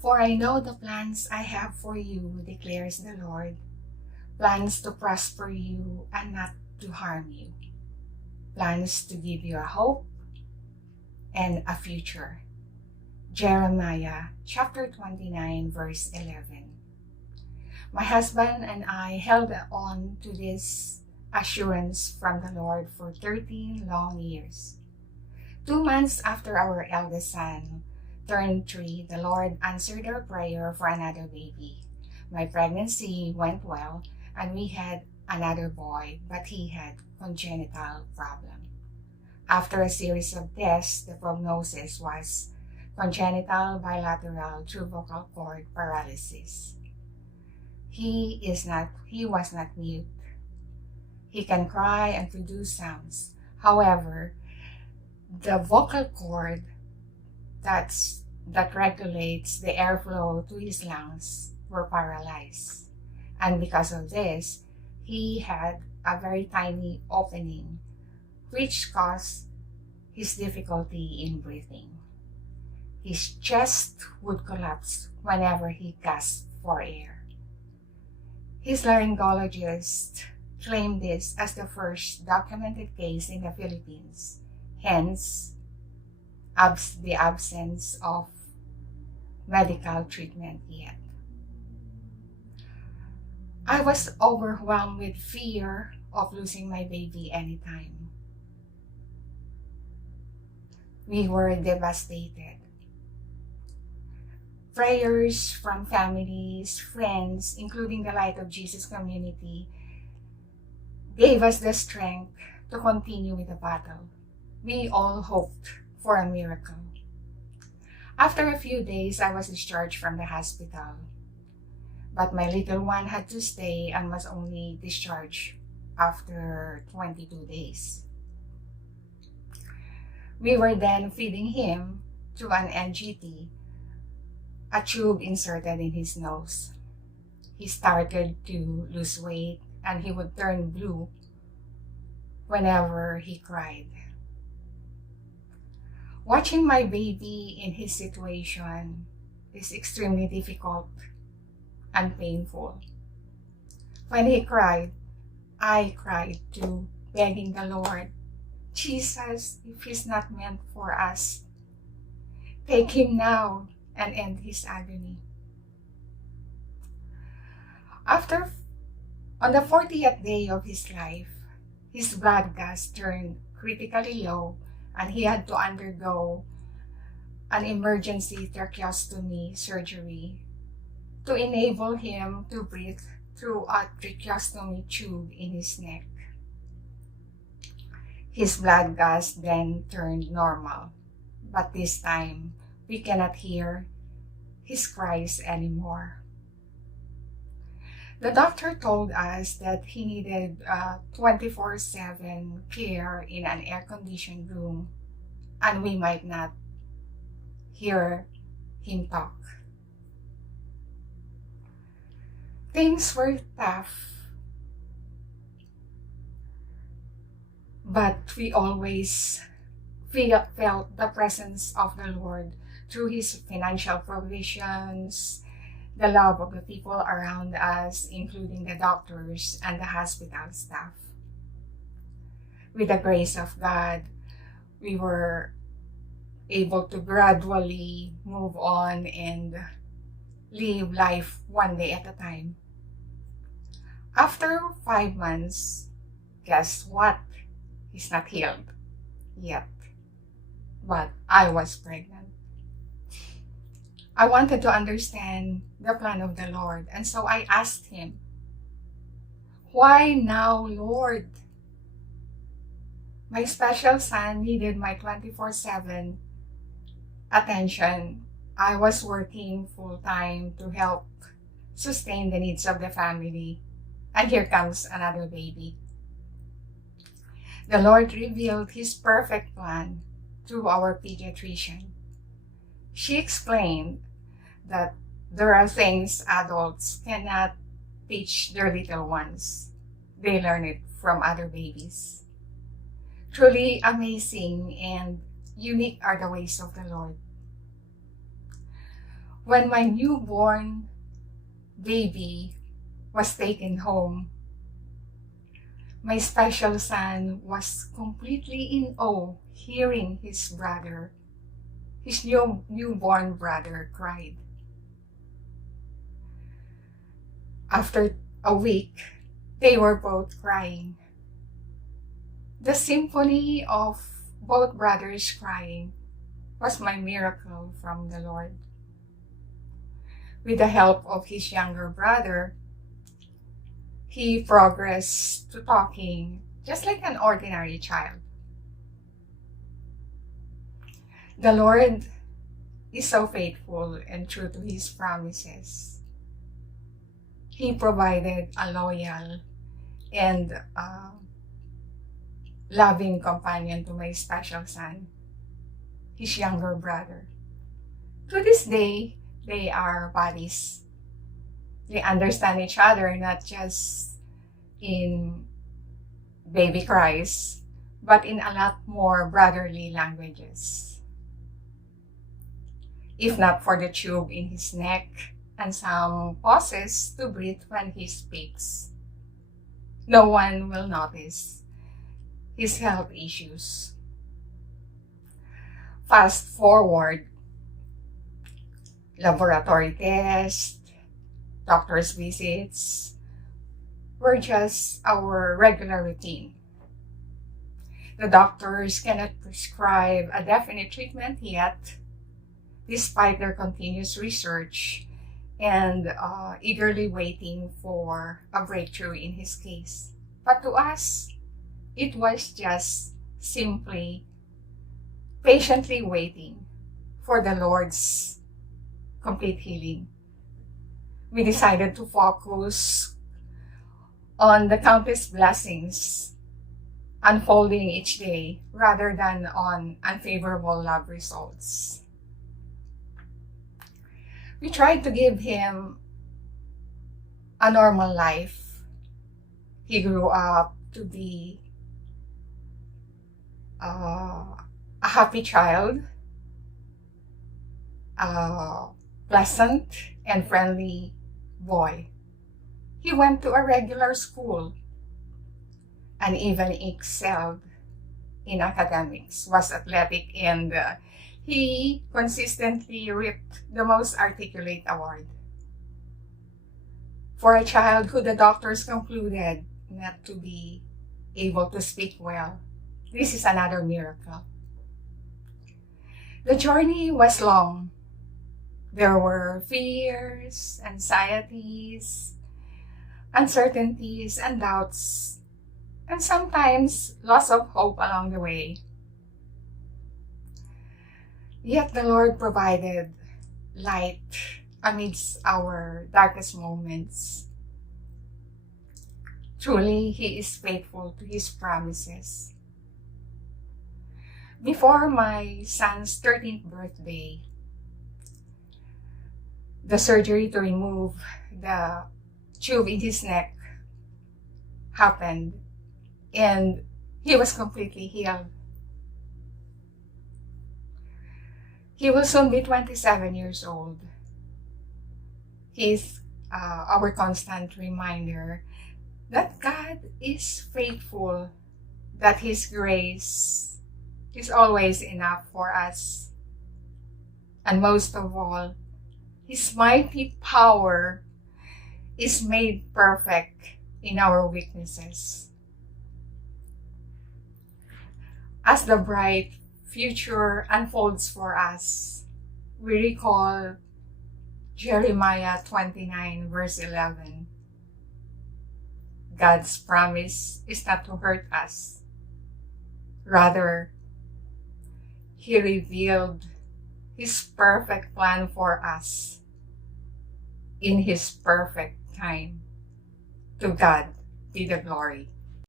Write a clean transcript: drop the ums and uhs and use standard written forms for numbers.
For I know the plans I have for you, declares the Lord, plans to prosper you and not to harm you, plans to give you a hope and a future. Jeremiah chapter 29, verse 11. My husband and I held on to this assurance from the Lord for 13 long years. 2 months after our eldest son turned 3, the Lord answered our prayer for another baby. My pregnancy went well and we had another boy, but he had congenital problem. After a series of tests, the prognosis was congenital bilateral true vocal cord paralysis. He was not mute. He can cry and produce sounds. However, the vocal cord that regulates the airflow to his lungs were paralyzed. And because of this, he had a very tiny opening, which caused his difficulty in breathing. His chest would collapse whenever he gasped for air. His laryngologist claimed this as the first documented case in the Philippines, hence the absence of medical treatment yet. I was overwhelmed with fear of losing my baby anytime. We were devastated. Prayers from families, friends, including the Light of Jesus community, gave us the strength to continue with the battle. We all hoped for a miracle. After a few days, I was discharged from the hospital. But my little one had to stay and was only discharged after 22 days. We were then feeding him through an NGT, a tube inserted in his nose. He started to lose weight and he would turn blue whenever he cried. Watching my baby in his situation is extremely difficult and painful. When he cried, I cried too, begging the Lord, Jesus, if he's not meant for us, take him now and end his agony. On the 40th day of his life, his blood gas turned critically low and he had to undergo an emergency tracheostomy surgery to enable him to breathe through a tracheostomy tube in his neck. His blood gas then turned normal, but this time we cannot hear his cries anymore. The doctor told us that he needed 24/7 care in an air-conditioned room and we might not hear him talk. Things were tough, but we always felt the presence of the Lord through his financial provisions, the love of the people around us, including the doctors and the hospital staff. With the grace of God, we were able to gradually move on and live life one day at a time. After 5 months, guess what? He's not healed yet. But I was pregnant. I wanted to understand the plan of the Lord, and so I asked him, why now, Lord? My special son needed my 24/7 attention. I was working full-time to help sustain the needs of the family, and here comes another baby. The Lord revealed his perfect plan through our pediatrician. She explained that there are things adults cannot teach their little ones. They learn it from other babies. Truly amazing and unique are the ways of the Lord. When my newborn baby was taken home, my special son was completely in awe hearing his brother, his newborn brother, cried. After a week, they were both crying. The symphony of both brothers crying was my miracle from the Lord. With the help of his younger brother, he progressed to talking just like an ordinary child. The Lord is so faithful and true to his promises. He provided a loyal and loving companion to my special son, his younger brother. To this day, they are buddies. They understand each other, not just in baby cries, but in a lot more brotherly languages. If not for the tube in his neck and some pauses to breathe when he speaks, no one will notice his health issues. Fast forward, laboratory tests, doctor's visits were just our regular routine. The doctors cannot prescribe a definite treatment yet, despite their continuous research and eagerly waiting for a breakthrough in his case. But to us, it was just simply patiently waiting for the Lord's complete healing. We decided to focus on the countless blessings unfolding each day rather than on unfavorable lab results. We tried to give him a normal life. He grew up to be a happy child, a pleasant and friendly boy. He went to a regular school and even excelled in academics, was athletic, and he consistently reaped the most articulate award. For a child who the doctors concluded not to be able to speak well, this is another miracle. The journey was long. There were fears, anxieties, uncertainties, and doubts, and sometimes loss of hope along the way. Yet the Lord provided light amidst our darkest moments. Truly, He is faithful to His promises. Before my son's 13th birthday, the surgery to remove the tube in his neck happened, and he was completely healed. He will soon be 27 years old. He is our constant reminder that God is faithful, that His grace is always enough for us, and most of all, His mighty power is made perfect in our weaknesses. As the bright future unfolds for us, we recall Jeremiah 29 verse 11. God's promise is not to hurt us. Rather, He revealed His perfect plan for us in His perfect time. To God be the glory.